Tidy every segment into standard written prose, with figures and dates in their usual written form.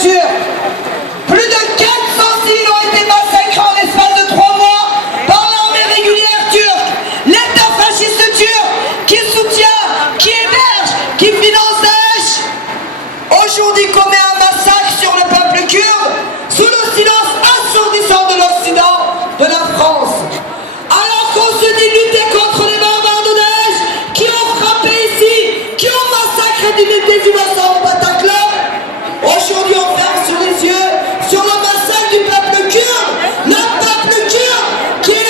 Turcs. Plus de 400 civils ont été massacrés en l'espace de 3 mois par l'armée régulière turque. L'État fasciste turc qui soutient, qui héberge, qui finance Daesh, aujourd'hui commet un massacre sur le peuple kurde sous le silence assourdissant de l'Occident, de la France. Alors qu'on se dit lutter contre les barbares de Daesh qui ont frappé ici, qui ont massacré des innocents au Bataclan, aujourd'hui on ferme sur les yeux sur le massacre du peuple kurde, le peuple kurde qui est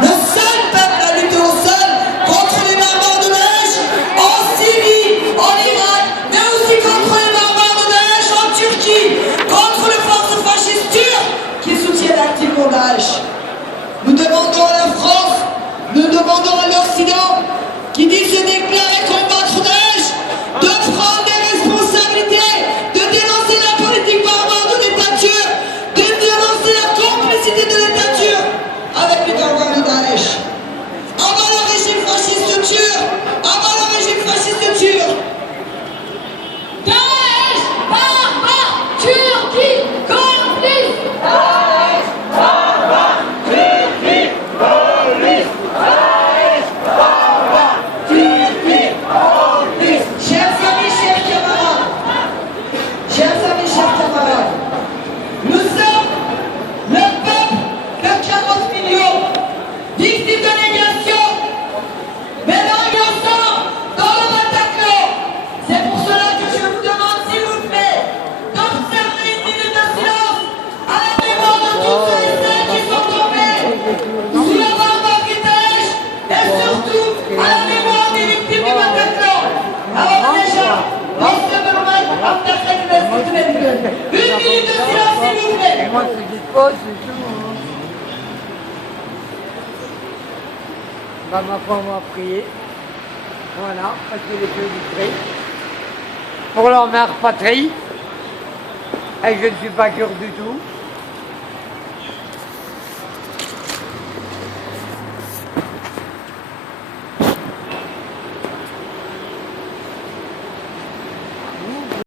le seul peuple à lutter au sol contre les barbares de Daesh en Syrie, en Irak, mais aussi contre les barbares de Daesh en Turquie, contre les forces fascistes turques qui soutiennent activement Daesh. Nous demandons à la France, nous demandons à l'Occident qui dit se déclarer combattre Daesh de prendre des responsabilités, de dénoncer la politique barbare de l'État turc, de dénoncer la complicité de l'État turc avec les barbares de Daesh. Avant le régime fasciste turc, avant le régime fasciste turc. Daesh, barbare, Turquie, complice. Daesh, barbare, Turquie, complice. Daesh, barbare, Turquie, complice. Chers amis, chers camarades, nous sommes le peuple de 40 millions, victimes de négation, mais innocents dans le Bataclan. C'est pour cela que je vous demande, s'il vous plaît, d'observer une minute de silence à la mémoire de tous ceux et celles qui sont tombés sous la barbarie Daesh et surtout à la mémoire des victimes du Bataclan. Alors déjà, dans ce moment, une minute de silence, s'il vous plaît. Moi, ce que je pose, c'est tout. Bah, ma foi, on va prier. Voilà, parce que les feux du prix. Pour leur mère patrie. Et je ne suis pas kurde du tout.